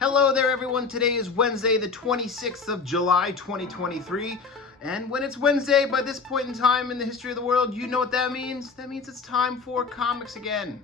Hello there everyone, today is Wednesday the 26th of July 2023, and when it's Wednesday, by this point in time in the history of the world, you know what that means? That means it's time for comics again.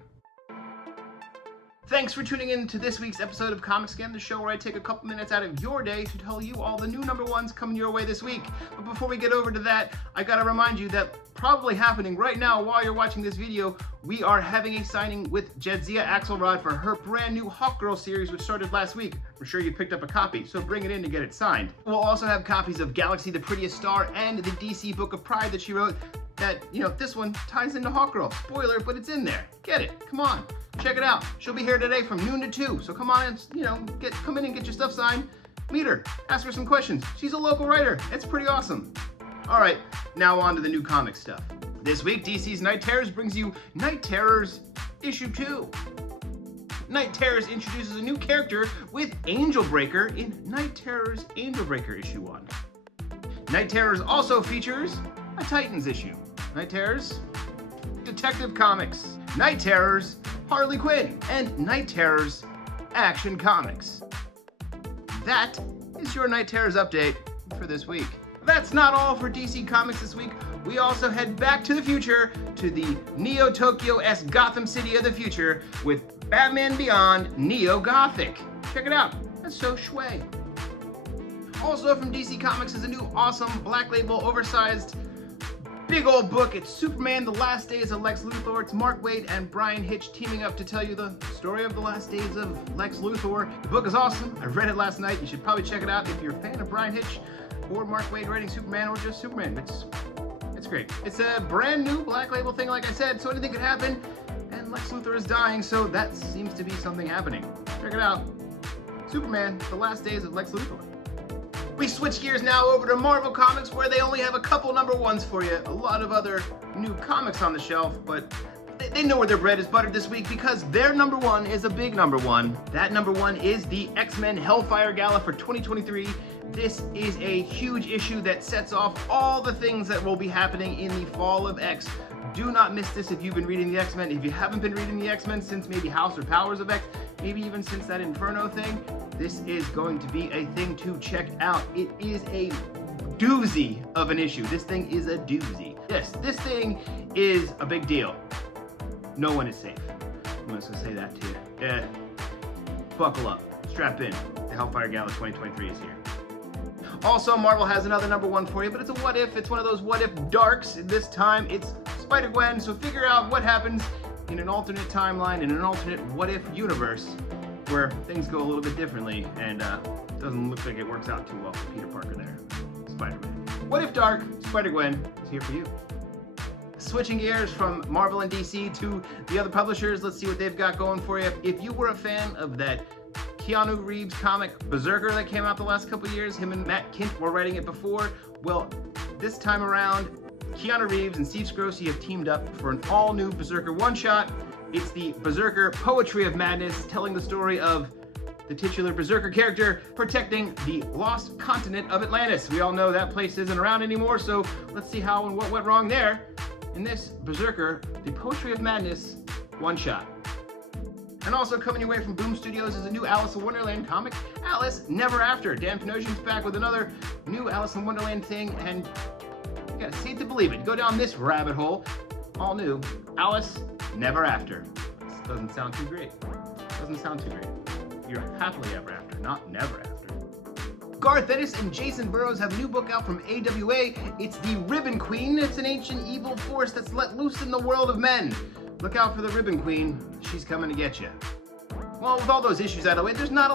Thanks for tuning in to this week's episode of Comics Again, the show where I take a couple minutes out of your day to tell you all the new number ones coming your way this week. But before we get over to that, I gotta remind you that probably happening right now while you're watching this video, we are having a signing with Jadzia Axelrod for her brand new Hawkgirl series, which started last week. I'm sure you picked up a copy, so bring it in to get it signed. We'll also have copies of Galaxy the Prettiest Star and the DC Book of Pride that she wrote that, this one ties into Hawkgirl. Spoiler, but it's in there. Get it, come on. Check it out. She'll be here today from noon to 2. So come on and, come in and get your stuff signed. Meet her. Ask her some questions. She's a local writer. It's pretty awesome. All right, now on to the new comic stuff. This week, DC's Night Terrors brings you Night Terrors issue 2. Night Terrors introduces a new character with Angel Breaker in Night Terrors Angel Breaker issue 1. Night Terrors also features a Titans issue. Night Terrors Detective Comics. Night Terrors Harley Quinn, and Night Terrors Action Comics. That is your Night Terrors update for this week. That's not all for DC Comics this week. We also head back to the future to the Neo-Tokyo-esque Gotham City of the future with Batman Beyond Neo-Gothic. Check it out. That's so shway. Also from DC Comics is a new awesome Black Label oversized big old book. It's Superman, The Last Days of Lex Luthor. It's Mark Waid and Bryan Hitch teaming up to tell you the story of the last days of Lex Luthor. The book is awesome. I read it last night. You should probably check it out if you're a fan of Bryan Hitch or Mark Waid writing Superman or just Superman. It's great. It's a brand new Black Label thing, like I said, so anything could happen. And Lex Luthor is dying, so that seems to be something happening. Check it out. Superman, The Last Days of Lex Luthor. We switch gears now over to Marvel Comics, where they only have a couple number ones for you. A lot of other new comics on the shelf, but they know where their bread is buttered this week because their number one is a big number one. That number one is the X-Men Hellfire Gala for 2023. This is a huge issue that sets off all the things that will be happening in the Fall of X. Do not miss this if you've been reading the X-Men. If you haven't been reading the X-Men since maybe House or Powers of X, maybe even since that Inferno thing, this is going to be a thing to check out. It is a doozy of an issue. This thing is a doozy. Yes, this thing is a big deal. No one is safe. I'm just gonna say that to you. Buckle up, strap in. The Hellfire Gala 2023 is here. Also, Marvel has another number one for you, but it's a what if. It's one of those what if darks. This time it's Spider-Gwen, so figure out what happens in an alternate timeline, in an alternate what if universe, where things go a little bit differently, and doesn't look like it works out too well for Peter Parker there. Spider-Man. What if dark, Spider-Gwen is here for you. Switching gears from Marvel and DC to the other publishers, let's see what they've got going for you. If you were a fan of that Keanu Reeves comic Berserker that came out the last couple years, him and Matt Kindt were writing it before, well, this time around, Keanu Reeves and Steve Scrossi have teamed up for an all-new Berserker one-shot. It's the Berserker Poetry of Madness, telling the story of the titular Berserker character protecting the lost continent of Atlantis. We all know that place isn't around anymore, so let's see how and what went wrong there in this Berserker, the Poetry of Madness one-shot. And also coming your way from Boom Studios is a new Alice in Wonderland comic, Alice Never After. Dan Panosian's back with another new Alice in Wonderland thing, and you gotta see it to believe it. Go down this rabbit hole, all new, Alice Never After. This doesn't sound too great. Doesn't sound too great. You're happily ever after, not never after. Garth Ennis and Jason Burrows have a new book out from AWA. It's the Ribbon Queen. It's an ancient evil force that's let loose in the world of men. Look out for the Ribbon Queen. She's coming to get you. Well, with all those issues out of the way, there's not a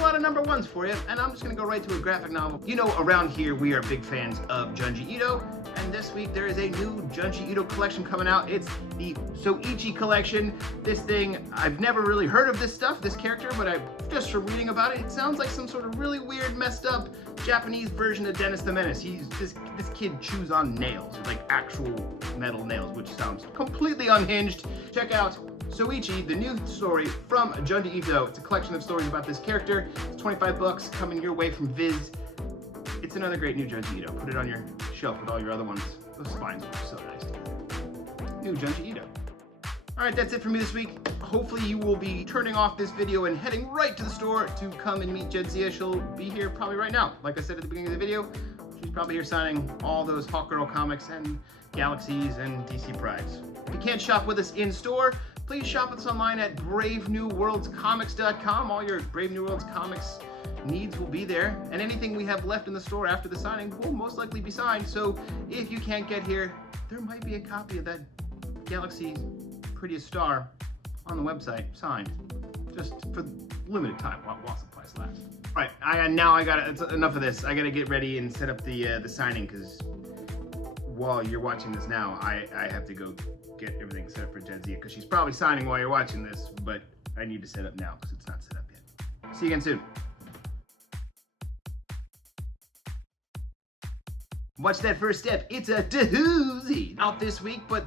lot of number ones for you, and I'm just gonna go right to a graphic novel. You know, around here, we are big fans of Junji Ito, and this week there is a new Junji Ito collection coming out. It's the Soichi collection. This thing, I've never really heard of this stuff, this character, but just from reading about it, it sounds like some sort of really weird, messed up Japanese version of Dennis the Menace. This kid chews on nails, like actual metal nails, which sounds completely unhinged. Check out Soichi, the new story from Junji Ito. It's a collection of stories about this character. It's 25 bucks coming your way from Viz. It's another great new Junji Ito. Put it on your shelf with all your other ones. Those spines look so nice together. New Junji Ito. All right, that's it for me this week. Hopefully you will be turning off this video and heading right to the store to come and meet Jadzia. She'll be here probably right now. Like I said at the beginning of the video, she's probably here signing all those Hawkgirl comics and Galaxies and DC Prides. If you can't shop with us in store, please shop with us online at bravenewworldscomics.com. All your Brave New Worlds comics needs will be there, and anything we have left in the store after the signing will most likely be signed. So if you can't get here, there might be a copy of that Galaxy's Prettiest Star on the website signed, just for limited time while supplies last. All right, it's enough of this. I gotta get ready and set up the signing, because while you're watching this now, I have to go get everything set up for Jadzia, because she's probably signing while you're watching this, but I need to set up now because it's not set up yet. See you again soon. Watch that first step. It's a doozy. Out this week, but